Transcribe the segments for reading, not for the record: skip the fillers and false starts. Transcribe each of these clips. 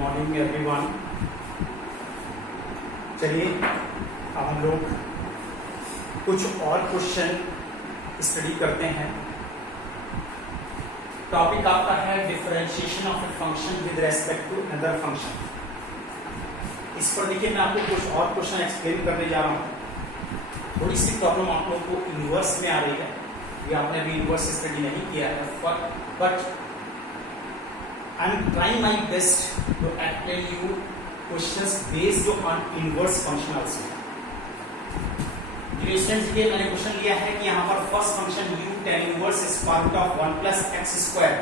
Morning everyone. चलिए अब हम लोग कुछ और क्वेश्चन स्टडी करते हैं। टॉपिक आपका है differentiation of a function with respect to another function. इस पर देखिए मैं आपको कुछ और क्वेश्चन एक्सप्लेन करने जा रहा हूँ। थोड़ी सी प्रॉब्लम आप लोगों को इनवर्स में आ रही है, ये आपने अभी इनवर्स स्टडी नहीं किया है, but I am trying my best to explain you questions based on inverse function also. Students ये मैंने क्वेश्चन लिया है कि यहाँ पर first function u tan inverse square root of 1 plus x square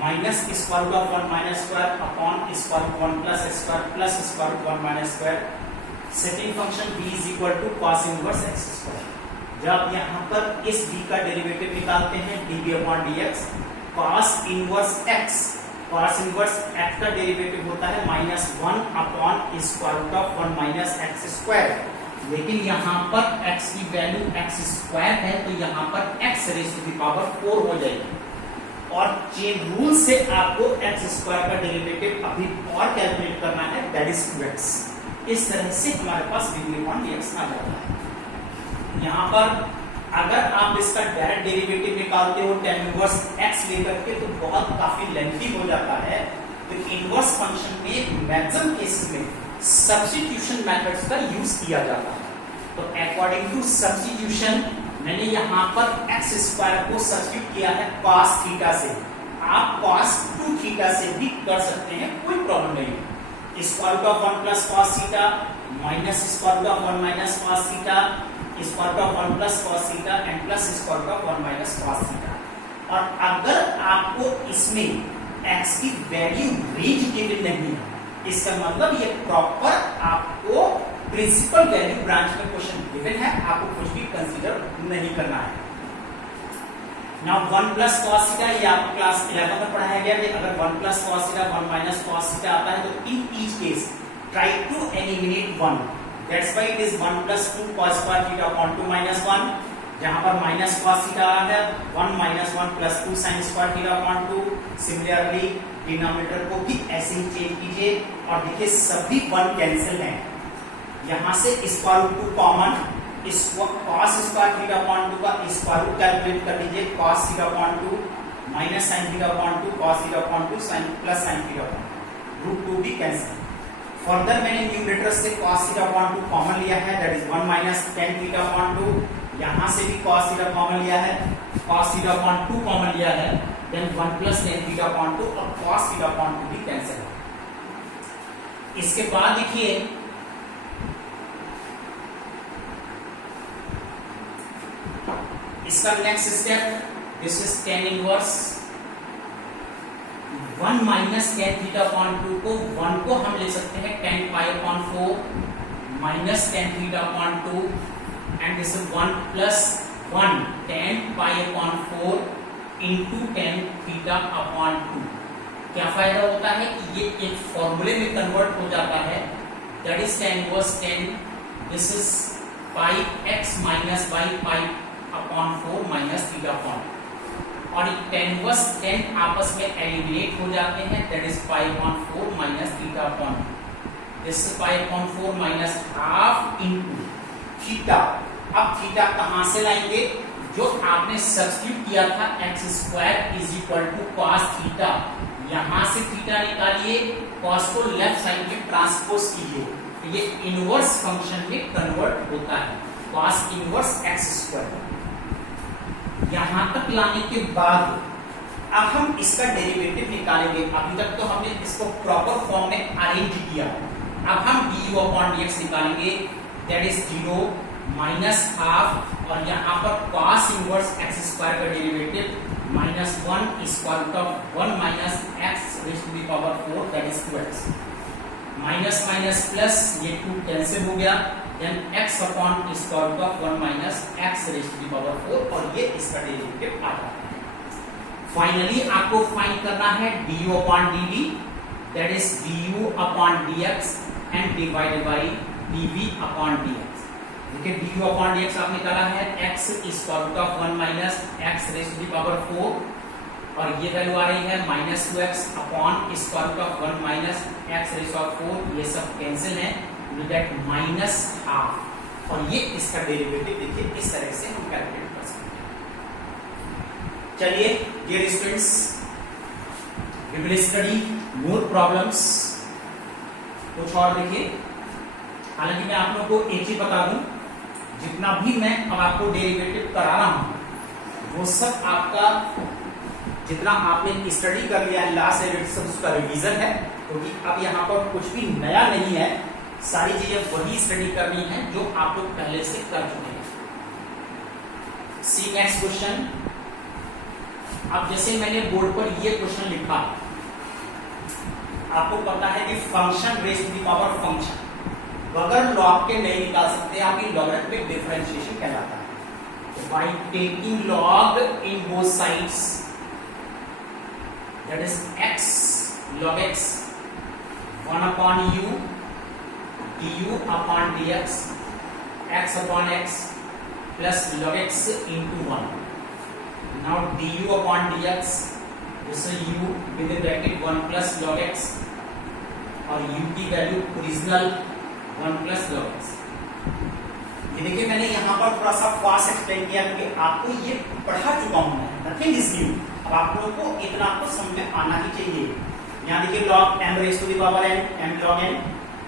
minus square root of 1 minus square upon square root 1 plus x square plus square root 1 minus square. Second function b is equal to cos inverse x square. जब यहाँ पर इस b का derivative निकालते हैं db upon dx, cos inverse x, cos inverse x का derivative होता है -1 upon square root of 1 minus x square. लेकिन यहाँ पर x की वैल्यू x स्क्वायर है तो यहाँ पर x raise to the power 4 हो जाएगी और चेन रूल से आपको x स्क्वायर का डेरिवेटिव अभी और कैलकुलेट करना है, दैट इज 2x। इस तरह से हमारे पास dv अपॉन dx आ जाता है। यहाँ पर अगर आप इसका डायरेक्ट डेरिवेटिव निकालते हो tan इनवर्स x लेकर के तो बहुत काफी लेंथी हो जाता है। तो इनवर्स फंक्शन में मैक्सिमम केसेस में सब्स्टिट्यूशन मेथड्स का यूज किया जाता है। तो अकॉर्डिंग टू सब्स्टिट्यूशन मैंने यहाँ पर x स्क्वायर को सब्स्टिट्यूट किया है cos थीटा से। आप cos 2 थीटा से भी कर सकते हैं, कोई प्रॉब्लम नहीं। Square root of 1 plus cos theta minus square root of 1 minus cos theta, square root of 1 plus cos theta and plus square root of 1 minus cos theta. और अगर आपको इसमें x की वैल्यू रेंज गिवन नहीं है, इसका मतलब ये प्रॉपर आपको प्रिंसिपल वैल्यू ब्रांच में क्वेश्चन गिवन है, आपको कुछ भी कंसीडर नहीं करना है। नाउ 1 प्लस cos थीटा ये आपको क्लास 11 में पढ़ाया गया है। अगर 1 plus cos theta 1 minus cos theta आता है तो in each case try to eliminate 1। That's why it is 1 plus 2 cos square theta upon 2 minus 1, जहां पर माइनस cos थीटा है 1 minus 1 plus 2 sin square theta upon 2। Similarly denominator को भी ऐसे ही change कीजिए और देखिए सभी 1 कैंसिल हैं। यहां से स्क्वायर रूट 2 कॉमन, इस cos स्क्वायर थीटा upon 2 का स्क्वायर रूट कैलकुलेट कर लीजिए, cos theta upon 2 minus sin theta upon 2 cos theta upon 2 sin plus sin theta upon 2, root 2 भी कैंसिल। फर्दर मैंने न्यूमरेटर से cos थीटा अपॉन 2 कॉमन लिया है, that is 1 minus tan theta upon 2। यहां से भी cos थीटा कॉमन लिया है, cos थीटा अपॉन 2 कॉमन लिया है, then 1 plus tan theta upon 2 और cos थीटा अपॉन 2 भी कैंसिल है। इसके बाद देखिए इसका next step, this is tan inverse 1 minus tan theta upon 2 को 1 को हम ले सकते हैं tan pi upon 4 minus tan theta upon 2 and this is 1 plus 1 tan pi upon 4 into tan theta upon 2। क्या फायदा होता है कि ये एक फॉर्मूले में कन्वर्ट हो जाता है, that is tan inverse tan, this is pi x minus pi upon 4 minus theta upon, और tan इनवर्स tan आपस में एलिमिनेट हो जाते हैं, that is pi upon 4 minus theta upon, this is pi upon 4 minus half into theta. अब theta कहां से लाएंगे? जो आपने सब्स्टिट्यूट किया था x square is equal to cos theta, यहां से थीटा निकालिए, cos को लेफ्ट साइड में ट्रांसपोज कीजिए, तो ये इनवर्स फंक्शन में कन्वर्ट होता है, cos इनवर्स x स्क्वायर। यहां तक लाने के बाद अब हम इसका डेरिवेटिव निकालेंगे। अभी तक तो हमने इसको प्रॉपर फॉर्म में अरेंज किया, अब हम du अपॉन dx निकालेंगे, दैट इज 0 माइनस हाफ, और यहाँ पर cos इनवर्स x स्क्वायर का derivative minus 1 square root of 1 minus x raise to the power 4, that is 2x। Minus minus plus, ये 2 कैंसिल हो गया, then x upon square root of 1 minus x raise to the power 4, और ये इसका derivative आ जाता है। Finally आपको find करना है du upon dv, that is du upon dx and divided by dv upon dx। देखिए du अपॉन dx आपने निकाला है x square root of 1 minus x raise to the power 4 और ये वैल्यू आ रही है -2x upon square root of 1 minus x raise of 4, ये सब कैंसिल है, विल गेट -12 और ये इसका डेरिवेटिव देखिए इस तरह से हम कैलकुलेट कर सकते हैं। चलिए dear students, we will study more problems. कुछ और देखिए, हालांकि मैं आप लोगों को एक चीज बता दूं, जितना भी मैं अब आपको डेरिवेटिव करा रहा हूं वो सब आपका जितना आपने स्टडी कर लिया है लास्ट यूनिट सब उसका रिवीजन है, क्योंकि अब यहाँ पर कुछ भी नया नहीं है, सारी चीजें वही स्टडी करनी है जो आप लोग पहले से कर चुके हैं। सी नेक्स्ट क्वेश्चन। अब जैसे मैंने बोर्ड पर ये क्वेश्चन लिखा, आपको पता है कि function raise to the power function बगैर लॉग के नहीं निकाल सकते आप, ये लॉगरिथमिक डिफरेंशिएशन कहलाता है। By taking log in both sides, that is x log x 1 upon u du upon dx x upon x plus log x into 1. Now du upon dx, this is u within bracket 1 plus log x और u की value original 1 plus log x। ये देखिए मैंने यहाँ पर थोड़ा सा fast explain किया क्योंकि आपको ये पढ़ा चुका हूं मैं, नथिंग इज न्यू। अब आप लोगों को इतना आपको समझ में आना ही चाहिए। यहाँ देखिए log m raise to the power n, m log n,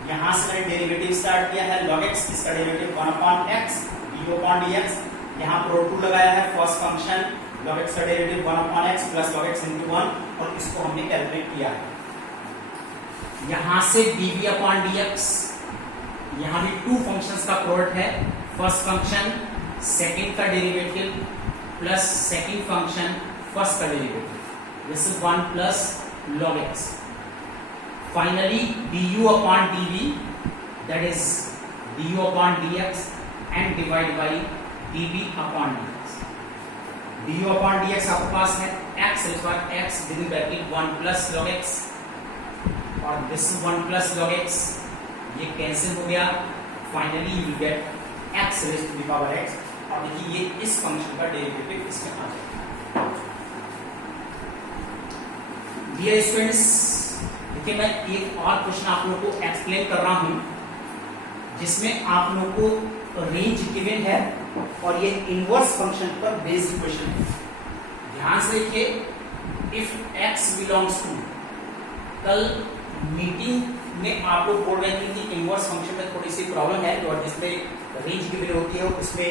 यहाँ से मैंने डेरिवेटिव स्टार्ट किया है log x, इसका derivative 1 upon x du upon dx, यहाँ प्रोड 2 लगाया है फर्स्ट फंक्शन log x का derivative 1 upon x plus log x into 1 और इसको हमने कैलकुलेट किया है। यहाँ से dv upon dx, यहाँ भी 2 फंक्शंस का प्रोडक्ट है, फर्स्ट फंक्शन सेकंड का derivative plus second function first का derivative, this is 1 plus log x। Finally du upon dv, that is du upon dx and divide by dv upon dx। du upon dx आपके पास है x equal x within bracket 1 plus log x और this is 1 plus log x, ये कैंसिल हो गया। Finally you will get x raise to the power x और देखिए ये इस फंक्शन का डेरिवेटिव इसमें आ जाएगा। डियर स्टूडेंट्स, देखिए मैं एक और क्वेश्चन आप लोगों को एक्सप्लेन कर रहा हूं जिसमें आप लोगों को रेंज गिवन है और ये इनवर्स फंक्शन पर बेस्ड क्वेश्चन है। ध्यान से देखिए, इफ x बिलोंग्स टू, कल मीटिंग में आप लोग बोल रहे थे कि इनवर्स फंक्शन में थोड़ी सी प्रॉब्लम है और जिसमें रेंज गिवन होती है उसमें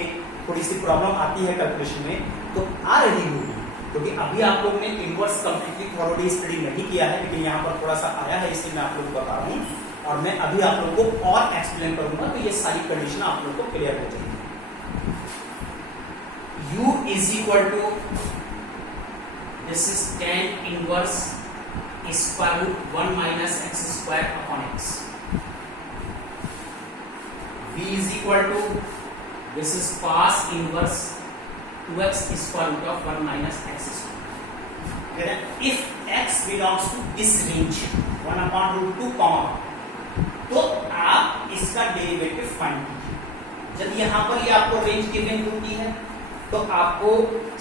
थोड़ी सी प्रॉब्लम आती है कैलकुलेशन में, तो आ रही होगी क्योंकि अभी आप लोगों ने इनवर्स कंप्लीटली थॉरोली स्टडी नहीं किया है, लेकिन यहाँ पर थोड़ा सा आया है इसलिए मैं आप लोगों को बता रहा हूँ और मैं अभी आप लोगों को और एक्सप्लेन करूंगा तो ये सारी कंडीशन आप लोगों को क्लियर हो जाएगी। u is equal to, this is tan inverse square root 1 minus x square upon x। v is equal to, this is cos inverse 2x square root of 1 minus x square। If x belongs to this range 1 upon root 2 comma, तो आप इसका derivative find कीजिए। जब यहाँ पर ये आपको range given होती है तो आपको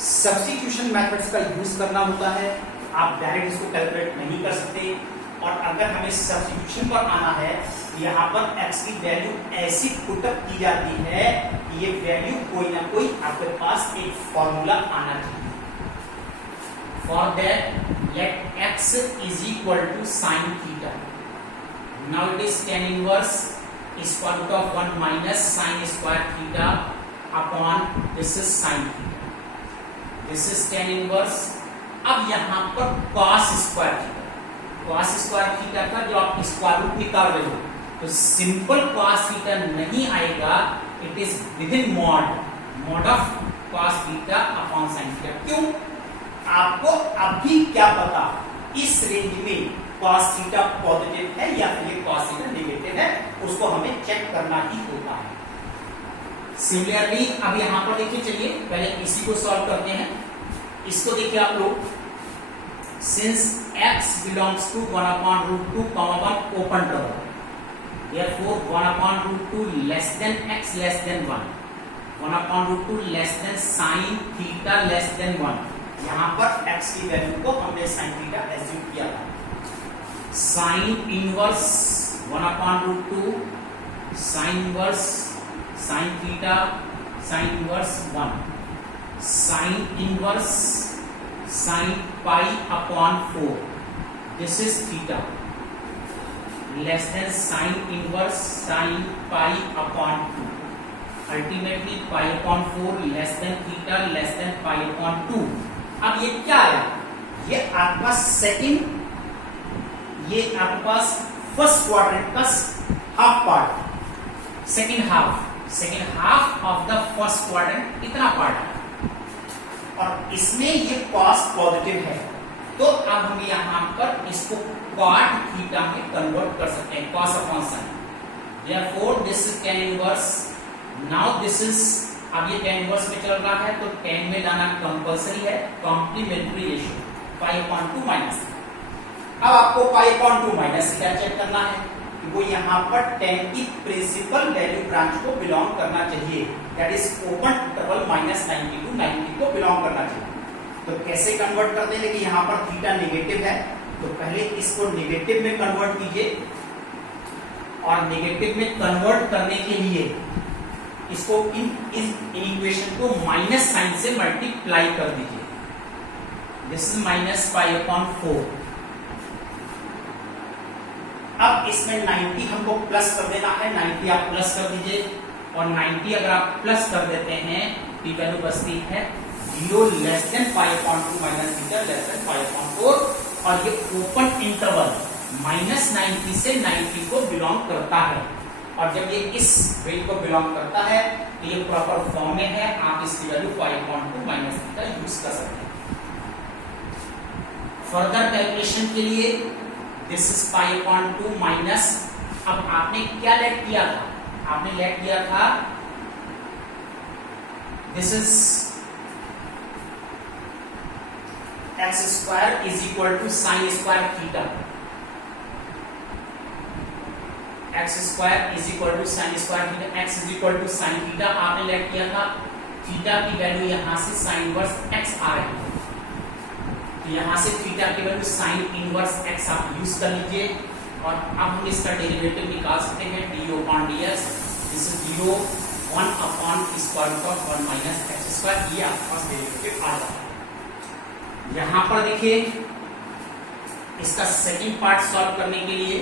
सब्स्टिट्यूशन मेथड्स का यूज करना होता है, आप डायरेक्ट इसको कैलकुलेट नहीं कर सकते। और अगर हमें सब्स्टिट्यूशन पर आना है, यहाँ पर x की वैल्यू ऐसी पुटअप की जाती है कि ये वैल्यू कोई ना कोई आपके पास एक फॉर्मूला आना चाहिए। For that let x is equal to sine theta. Now it is tan inverse square root of 1 minus sine square theta upon this is sine theta, this is tan inverse. अब यहाँ पर cos square theta, cos square theta का जो आप square root निकाल रहे हो तो सिंपल cos थीटा नहीं आएगा, it is within mod of cos theta upon sin theta. क्यों? आपको अभी क्या पता इस रेंज में cos थीटा पॉजिटिव है या फिर cos थीटा नेगेटिव है, उसको हमें चेक करना ही होता है। सिमिलरली अब यहां पर देखिए, चलिए पहले इसी को सॉल्व करते हैं। इसको देखिए आप लोग, since x belongs to 1 upon root 2 comma 1 open interval, therefore 1 upon root 2 less than x less than 1, 1 upon root 2 less than sin theta less than 1, यहाँ पर x की वैल्यू को हमने sin थीटा एज्यूम किया था। sin inverse 1/√2 sin inverse sin theta sin inverse 1 sin inverse sin pi/4 this is theta less than sin inverse sin pi/2 ultimately pi/4 less than theta less than pi/2। अब ये क्या आया, ये आपके पास second, ये आपके पास फर्स्ट क्वाड्रेंट का half part, second half of the first quadrant इतना पार्ट है और इसमें ये cos पॉजिटिव है, तो अब हम यहां पर इसको cot थीटा में कन्वर्ट कर सकते हैं, cos upon sin। therefore this is tan inverse, now this is, अब ये tan inverse में चल रहा है तो tan में लाना कंपलसरी है, कॉम्प्लीमेंट्री रेशियो pi/2 माइनस। अब आपको pi/2 माइनस क्या चेक करना है कि वो यहाँ पर tan की प्रिंसिपल वैल्यू ब्रांच को बिलोंग करना चाहिए, that is open interval -90 to 90 को बिलोंग करना चाहिए। तो कैसे कन्वर्ट करते हैं, लेकिन यहाँ पर थीटा नेगेटिव है तो पहले इसको नेगेटिव में कन्वर्ट कीजिए और नेगेटिव में कन्वर्ट करने के लिए इसको इन इक्वेशन को माइनस साइन से मल्टीप्लाई कर दीजिए। This is -pi/4। अब इसमें 90 हमको प्लस कर देना है, 90 आप प्लस कर दीजिए और 90 अगर आप प्लस कर देते हैं तो वैल्यू बचती है 0 less than pi/2 minus theta less than pi/4 और ये ओपन इंटरवल -90 से 90 को बिलोंग करता है और जब ये इस वैल्यू को बिलोंग करता है तो ये प्रॉपर फॉर्म में है, आप इसकी value pi/2 minus theta use कर सकते हैं। फर्दर कैलकुलेशन के लिए दिस इज pi/2 माइनस, अब आपने क्या लेट किया था, आपने लेट किया था this is x square is equal to sine square theta, x square is equal to sine square theta, x is equal to sine theta आपने लेट किया था, थीटा की वैल्यू यहां से साइन इनवर्स x आ रही है, तो यहां से थीटा की वैल्यू साइन इनवर्स x आप यूज कर लीजिए और अब हम इसका डेरिवेटिव निकाल सकते हैं du/dx, this is 0 1/√1 minus x square, ये आपके पास डेरिवेटिव आ जाता है। यहां पर देखिए इसका सेकंड पार्ट सॉल्व करने के लिए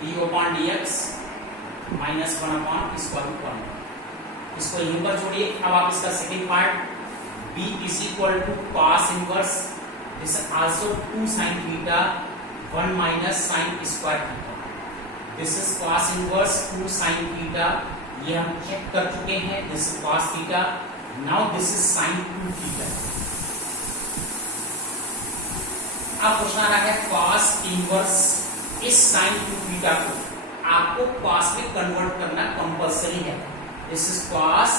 du/dx -1/√1, इसको यहीं पर छोड़िए। अब आप इसका second part b is equal to cos inverse this also 2 sin theta 1 minus sin square theta, this is cos inverse 2 sin theta, ये हम चेक कर चुके हैं, this is cos theta, now this is sin 2 theta. अब question आ रहा है cos inverse इस sin 2 थीटा को आपको cos में कन्वर्ट करना कंपलसरी है, this is cos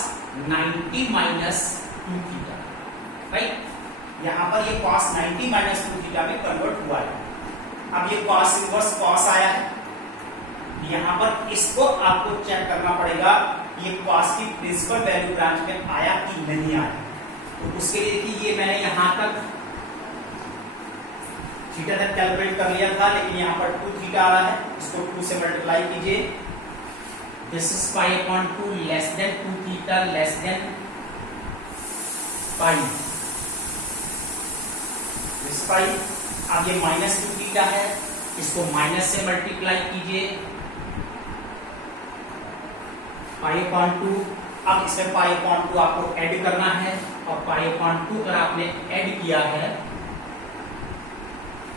90 minus 2 theta, right. यहां पर ये cos 90 माइनस 2 थीटा में कन्वर्ट हुआ है। अब ये cos इनवर्स cos आया है, यहां पर इसको आपको चेक करना पड़ेगा ये cos की प्रिंसिपल वैल्यू ब्रांच में आया कि नहीं आया, तो उसके लिए कि ये मैंने यहां तक थीटा तक कैलकुलेट कर लिया था, लेकिन यहां पर 2 थीटा आ रहा है, इसको 2 से मल्टीप्लाई कीजिए, this is pi/2 less than 2 theta less than pi, this pi. अब ये -2 थीटा है, इसको माइनस से मल्टीप्लाई कीजिए pi/2। अब इसमें pi/2 आपको ऐड करना है और pi/2 अगर आपने ऐड किया है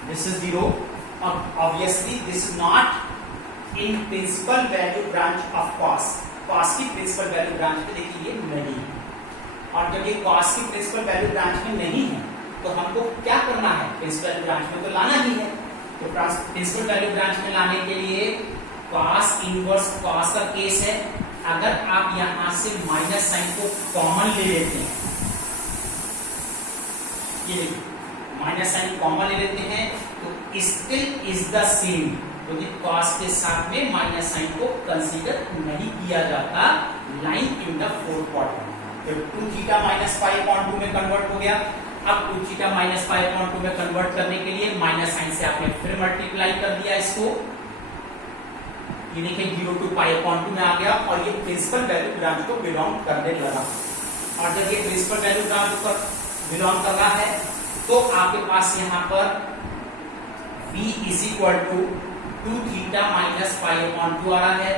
this is 0, obviously this is not in principal value branch of cos, cos की principal value branch में देखिए ये नहीं है, और जब ये cos की principal value branch में नहीं है तो हमको क्या करना है, principal value branch में तो लाना ही है, तो principal value branch में लाने के लिए cos इनवर्स cos का केस है, अगर आप यहां से माइनस साइन को कॉमन ले लेते हैं, ये देखिए माइनस साइन कॉमन ले लेते हैं तो स्टिल इज द सेम, क्योंकि cos के साथ में माइनस साइन को कंसीडर नहीं किया जाता line in the fourth quadrant. तो 2 थीटा माइनस पाई अपॉन 2 में कन्वर्ट हो गया। अब 2 थीटा माइनस पाई अपॉन 2 में कन्वर्ट करने के लिए माइनस साइन से आपने फिर मल्टीप्लाई कर दिया इसको, ये देखिए 0 टू पाई अपॉन 2 में आ गया और ये प्रिंसिपल वैल्यू ब्रांच को बिलोंग करने लगा। और जब ये प्रिंसिपल वैल्यू ब्रांच को बिलोंग कर रहा है तो आपके पास यहाँ पर v is equal to 2 theta minus pi upon 2 आ रहा है।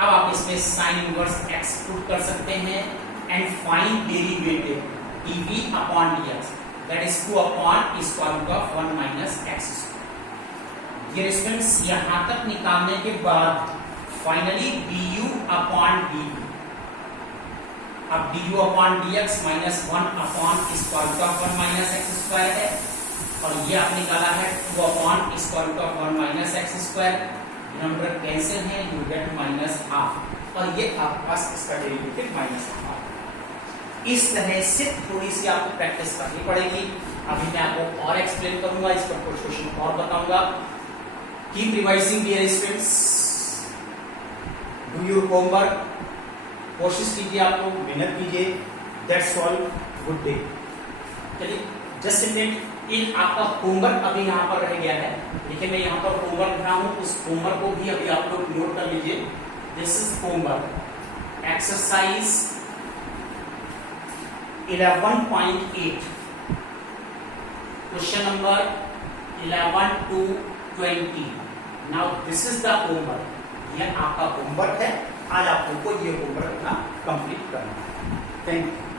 अब आप इसमें साइन इनवर्स x पुट कर सकते हैं and find derivative dv upon dx, that is 2 upon square root of 1 minus x square. ये स्टूडेंट्स यहाँ तक निकालने के बाद फाइनली du अपॉन dv, अब du upon dx minus 1 upon square root of 1 minus x square है और ये आपने निकाला है 2 upon square root of 1 minus x square. Number cancel है, यू गेट माइनस हाफ और ये आपके पास इसका डेरिवेटिव माइनस हाफ। इस तरह से थोड़ी सी आपको प्रैक्टिस करनी पड़ेगी। अभी मैं आपको और एक्सप्लेन करूंगा, इस पर कुछ क्वेश्चन और बताऊंगा। Keep revising dear students, do your homework, कोशिश कीजिए, आपको मेहनत कीजिए। That's all, good day. चलिए जस्ट अ मिनट, इन आपका होमवर्क अभी यहाँ पर रह गया है। देखिए मैं यहाँ पर होमवर्क लिखा हूँ, उस होमवर्क को भी अभी आप लोग नोट कर लीजिए। This is homework exercise 11.8, question number 11 to 20। Now this is the homework, यह आपका होमवर्क है। आज आप लोग को ये होमवर्क अपना कंप्लीट करना है। Thank you.